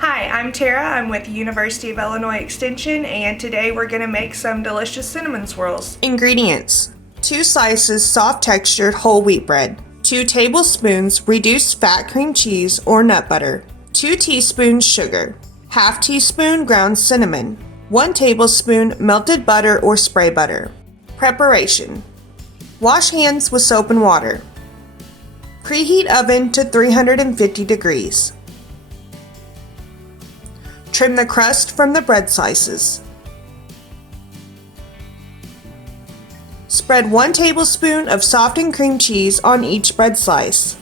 Hi, I'm Tara. I'm with the University of Illinois Extension, and today we're going to make some delicious cinnamon swirls. Ingredients: 2 slices soft textured whole wheat bread, 2 tablespoons reduced fat cream cheese or nut butter, 2 teaspoons sugar, ½ teaspoon ground cinnamon, 1 tablespoon melted butter or spray butter. Preparation: wash hands with soap and water. Preheat oven to 350 degrees. Trim the crust from the bread slices. Spread 1 tablespoon of softened cream cheese on each bread slice.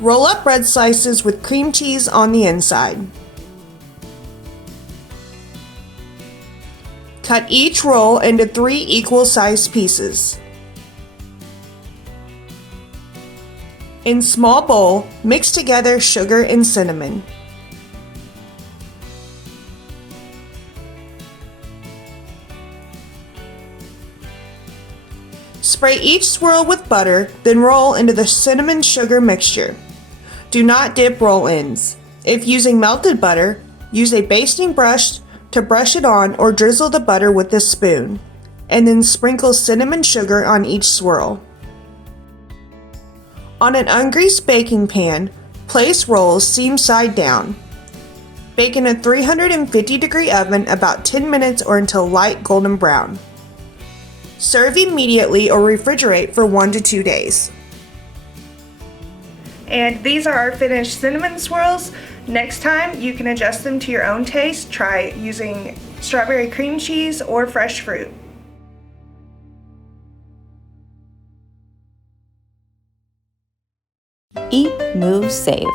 Roll up bread slices with cream cheese on the inside. Cut each roll into 3 equal-sized pieces. In small bowl, mix together sugar and cinnamon. Spray each swirl with butter, then roll into the cinnamon sugar mixture. Do not dip roll ends. If using melted butter, use a basting brush to brush it on or drizzle the butter with a spoon, and then sprinkle cinnamon sugar on each swirl. On an ungreased baking pan, place rolls seam side down. Bake in a 350-degree oven about 10 minutes or until light golden brown. Serve immediately or refrigerate for 1 to 2 days. And these are our finished cinnamon swirls. Next time, you can adjust them to your own taste. Try using strawberry cream cheese or fresh fruit. Eat, Move, Save.